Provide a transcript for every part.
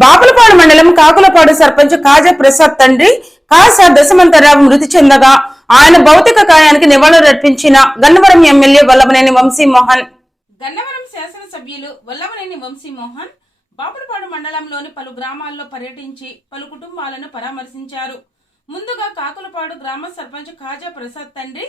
బాపులపాడు మండలం కాకులపాడు సర్పంచ్ కాజా ప్రసాద్ తండ్రి కాసా దశమంతరావు మృతి చెందగా ఆయన భౌతిక కాయానికి నివాళులర్పించిన గన్నవరం ఎమ్మెల్యే వల్లభనేని వంశీమోహన్ గన్నవరం శాసనసభ్యులు వల్లభనేని వంశీమోహన్ బాపులపాడు మండలంలోని పలు గ్రామాల్లో పర్యటించి పలు కుటుంబాలను పరామర్శించారు. ముందుగా కాకులపాడు గ్రామ సర్పంచ్ కాజా ప్రసాద్ తండ్రి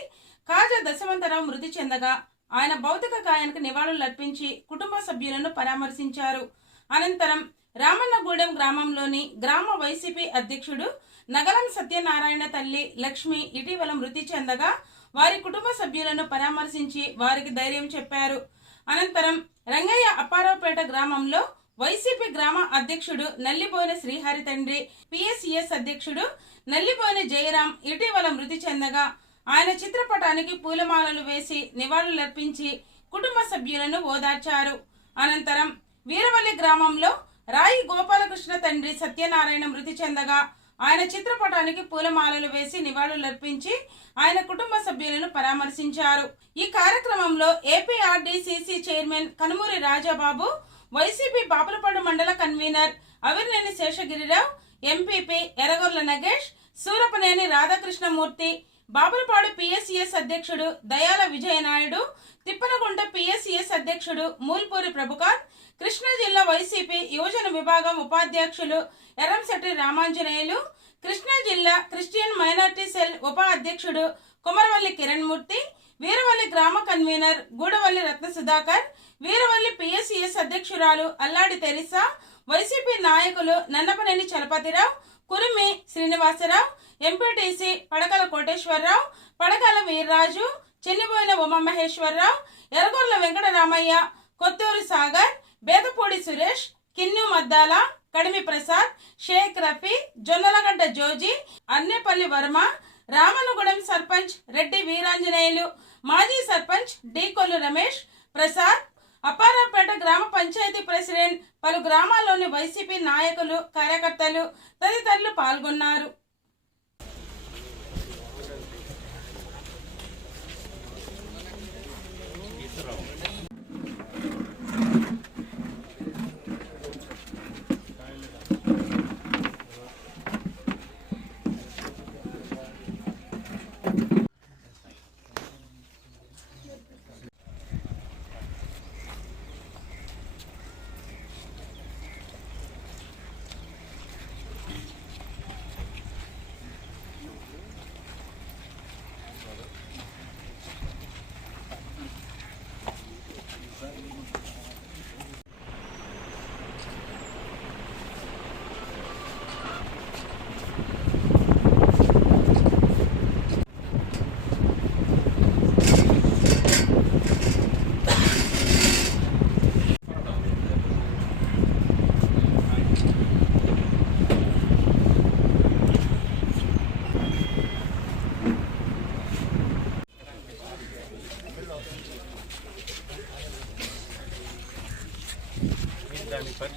కాజా దశమంతరావు మృతి చెందగా ఆయన భౌతిక కాయానికి నివాళులర్పించి కుటుంబ సభ్యులను పరామర్శించారు. అనంతరం రామన్నగూడెం గ్రామంలోని గ్రామ వైసీపీ అధ్యక్షుడు నగలం సత్యనారాయణ తల్లి లక్ష్మి ఇటీవల మృతి చెందగా వారి కుటుంబ సభ్యులను పరామర్శించి వారికి ధైర్యం చెప్పారు. అనంతరం రంగయ్య అప్పారావుపేట గ్రామంలో వైసీపీ గ్రామ అధ్యక్షుడు నల్లిబోయిన శ్రీహరి తండ్రి పిఎస్సిఎస్ అధ్యక్షుడు నల్లిబోయిన జయరాం ఇటీవల మృతి చెందగా ఆయన చిత్రపటానికి పూలమాలలు వేసి నివాళులర్పించి కుటుంబ సభ్యులను ఓదార్చారు. అనంతరం వీరవల్లి గ్రామంలో రాయి గోపాలకృష్ణ తండ్రి సత్యనారాయణ మృతి చెందగా ఆయన చిత్రపటానికి పూలమాలలు వేసి నివాళులర్పించి ఆయన కుటుంబ సభ్యులను పరామర్శించారు. ఈ కార్యక్రమంలో APRDCC chairman Kanumuri Rajababu YCP Bapulapadu మండల convener Avirneni Seshagirirao MPP Erragorla Nagesh Surapaneni Radhakrishnamurthy Babulapadu PSCS అధ్యక్షుడు దయాల విజయనాయుడు తిప్పనగుంట పిఎస్సిఎస్ అధ్యక్షుడు మూల్పూరి ప్రభుకాంత్ కృష్ణా జిల్లా వైసీపీ యువజన విభాగం ఉపాధ్యక్షులు ఎర్రంశెట్టి రామాంజనేయులు కృష్ణా జిల్లా క్రిస్టియన్ మైనార్టీ సెల్ ఉప అధ్యక్షుడు కుమరవల్లి కిరణ్మూర్తి వీరవల్లి గ్రామ కన్వీనర్ గూడవల్లి రత్న సుధాకర్ వీరవల్లి పిఎస్సిఎస్ అధ్యక్షురాలు అల్లాడి తెరిసా వైసీపీ నాయకులు నన్నపనేని చలపతిరావు కురిమి శ్రీనివాసరావు ఎంపీటీసీ పడకల కోటేశ్వరరావు పడకల వీర్రాజు చెన్నిబోయిన ఉమామహేశ్వరరావు ఎర్రగొల్ల వెంకటరామయ్య కొత్తూరు సాగర్ బేదపూడి సురేష్ కిన్ను మద్దాల కడిమి ప్రసాద్ షేక్ రఫీ జొన్నలగడ్డ జోజీ అన్నేపల్లి వర్మ రామనగూడెం సర్పంచ్ రెడ్డి వీరాంజనేయులు మాజీ సర్పంచ్ డి కొల్లు రమేష్ ప్రసాద్ అప్పారాపేట గ్రామ పంచాయతీ ప్రెసిడెంట్ పలు గ్రామాల్లోని వైసీపీ నాయకులు కార్యకర్తలు తదితరులు పాల్గొన్నారు. うん。